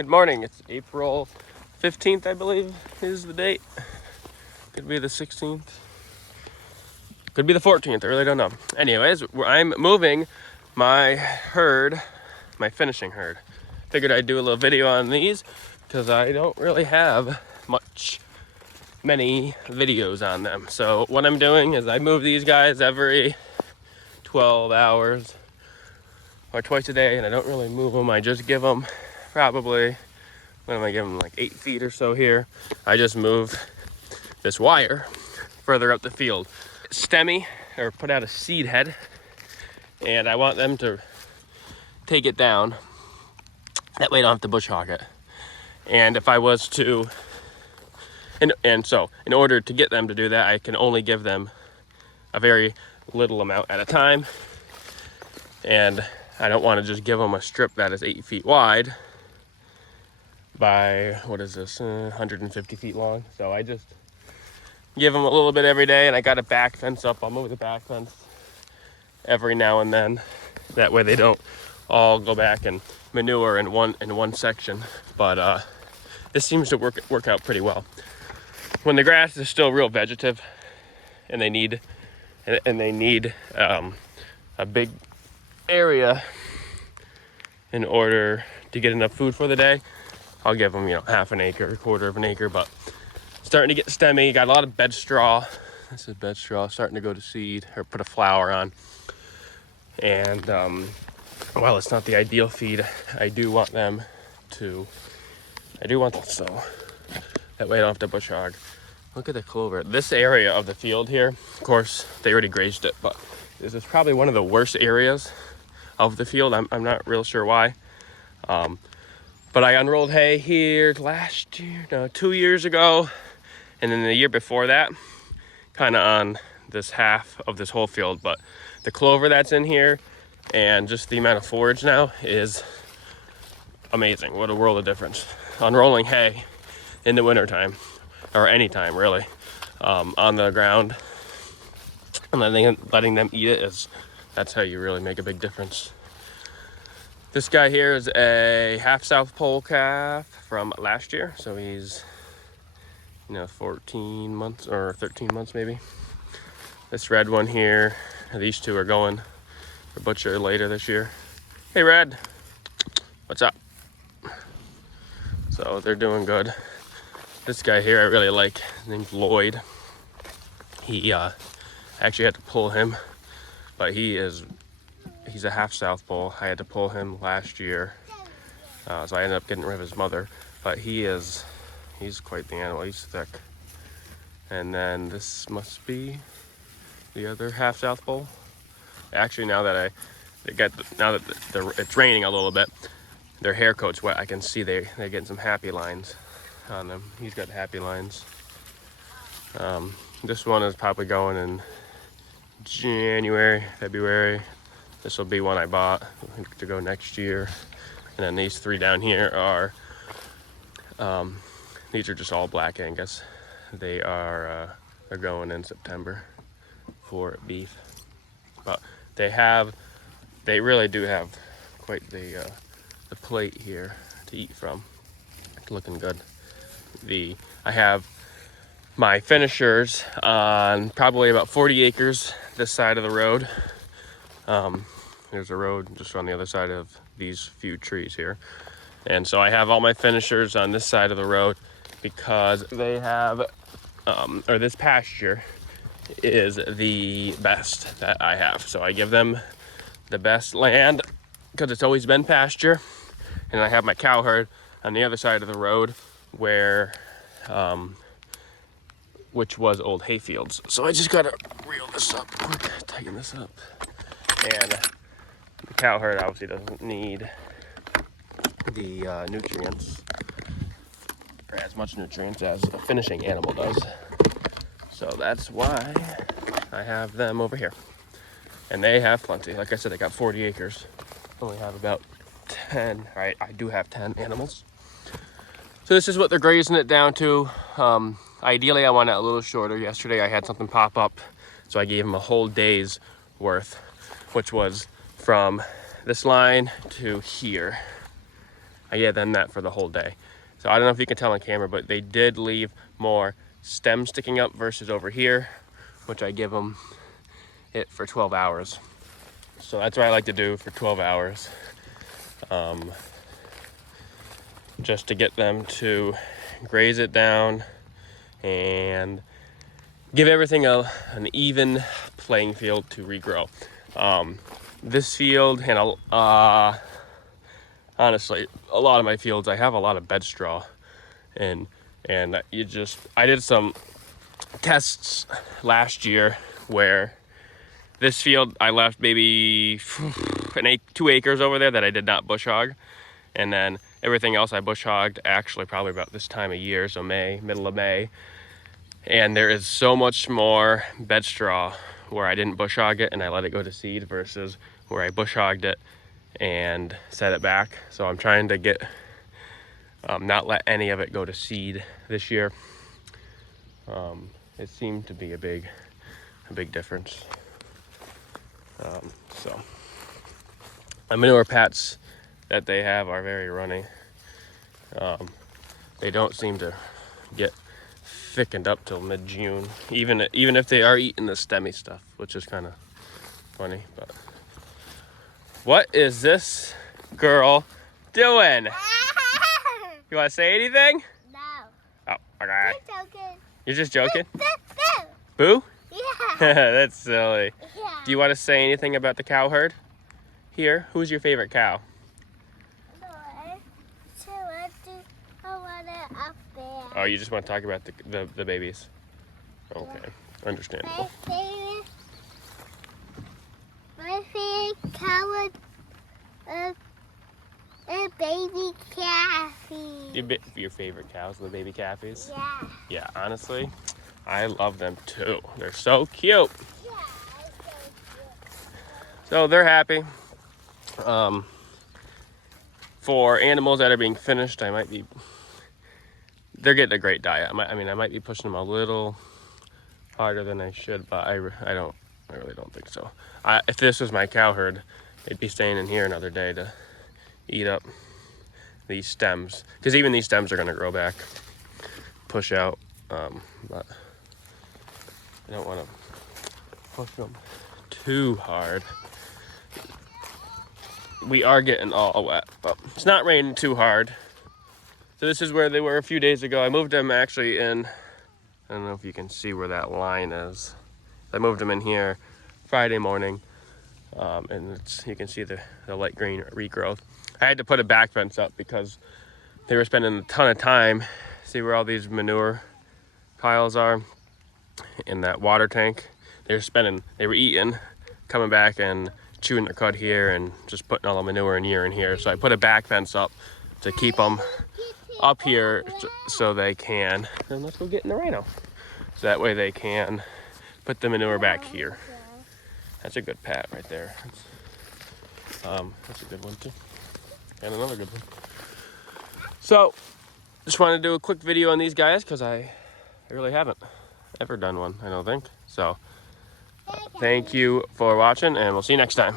Good morning. It's April 15th, I believe, is the date. Could be the 16th. Could be the 14th. I really don't know. Anyways, I'm moving my herd, my finishing herd. Figured I'd do a little video on these because I don't really have many videos on them. So what I'm doing is I move these guys every 12 hours or twice a day, and I don't really move them. I just give them probably, what am I giving them, like 8 feet or so here. I just move this wire further up the field. Stemmy, or put out a seed head, and I want them to take it down. That way I don't have to bush hog it. And if I was to, and so in order to get them to do that, I can only give them a very little amount at a time. And I don't want to just give them a strip that is 8 feet wide by, what is this, 150 feet long. So I just give them a little bit every day, and I got a back fence up. I'll move the back fence every now and then. That way they don't all go back and manure in one section. But this seems to work out pretty well. When the grass is still real vegetative, and they need a big area in order to get enough food for the day, I'll give them, half an acre, a quarter of an acre. But starting to get stemmy, got a lot of bed straw. This is bed straw, starting to go to seed or put a flower on. And while it's not the ideal feed, I do want this, so that way I don't have to bush hog. Look at the clover. This area of the field here, of course, they already grazed it, but this is probably one of the worst areas of the field. I'm not real sure why. But I unrolled hay here 2 years ago, and then the year before that, kind of on this half of this whole field. But the clover that's in here and just the amount of forage now is amazing. What a world of difference. Unrolling hay in the wintertime, or any time really, on the ground, and letting them eat it, that's how you really make a big difference. This guy here is a half South Pole calf from last year, so he's 14 months or 13 months maybe. This red one here, these two are going for butcher later this year. Hey Red, what's up? So they're doing good. This guy here I really like, his name's Lloyd. He actually had to pull him, but he's a half South Pole. I had to pull him last year, so I ended up getting rid of his mother. But he's quite the animal. He's thick. And then this must be the other half South Pole. Actually, now that it's raining a little bit, their hair coat's wet. I can see they're getting some happy lines on them. He's got happy lines. This one is probably going in January, February. This will be one I bought to go next year. And then these three down here are, these are just all black Angus. They're going in September for beef. But they really do have quite the plate here to eat from. It's looking good. I have my finishers on probably about 40 acres this side of the road. There's a road just on the other side of these few trees here. And so I have all my finishers on this side of the road because they have, or this pasture is the best that I have. So I give them the best land because it's always been pasture. And I have my cow herd on the other side of the road where, which was old hay fields. So I just gotta reel this up quick, tighten this up. And the cow herd obviously doesn't need the nutrients, or as much nutrients as a finishing animal does. So that's why I have them over here. And they have plenty. Like I said, they got 40 acres. Only have about 10, right? I do have 10 animals. So this is what they're grazing it down to. Ideally, I want it a little shorter. Yesterday, I had something pop up, so I gave them a whole day's worth, which was from this line to here. I gave them that for the whole day. So I don't know if you can tell on camera, but they did leave more stems sticking up versus over here, which I give them it for 12 hours. So that's what I like to do for 12 hours. Just to get them to graze it down and give everything an even playing field to regrow. This field, and honestly, a lot of my fields, I have a lot of bed straw, and I did some tests last year where this field I left maybe 2 acres over there that I did not bush hog, and then everything else I bush hogged actually probably about this time of year, so middle of May. And there is so much more bed straw where I didn't bush hog it and I let it go to seed versus where I bush hogged it and set it back. So I'm trying to get not let any of it go to seed this year. It seemed to be a big difference. So the manure pats that they have are very runny. They don't seem to get thickened up till mid-June, even if they are eating the stemmy stuff, which is kind of funny. But what is this girl doing? You want to say anything? No. Oh, okay. Just joking. You're just joking? Boo. Boo? Yeah. That's silly. Yeah. Do you want to say anything about the cow herd here? Who's your favorite cow? Oh, you just want to talk about the babies? Okay, understandable. My favorite cow is a baby calfie. Your favorite cows, the baby calfies? Yeah. Yeah, honestly, I love them too. They're so cute. Yeah, So they're happy. For animals that are being finished, they're getting a great diet. I might be pushing them a little harder than I should, but I really don't think so. If this was my cow herd, they'd be staying in here another day to eat up these stems, because even these stems are going to grow back, push out, but I don't want to push them too hard. We are getting all wet, but it's not raining too hard. So this is where they were a few days ago. I moved them actually in, I don't know if you can see where that line is. I moved them in here Friday morning, and you can see the light green regrowth. I had to put a back fence up because they were spending a ton of time. See where all these manure piles are in that water tank? They were eating, coming back and chewing their cud here and just putting all the manure in here. So I put a back fence up to keep them up here so they can, and let's go get in the rhino. So that way they can put the manure back here. That's a good pat right there. That's a good one too. And another good one. So, just wanted to do a quick video on these guys because I really haven't ever done one, I don't think. So, thank you for watching and we'll see you next time.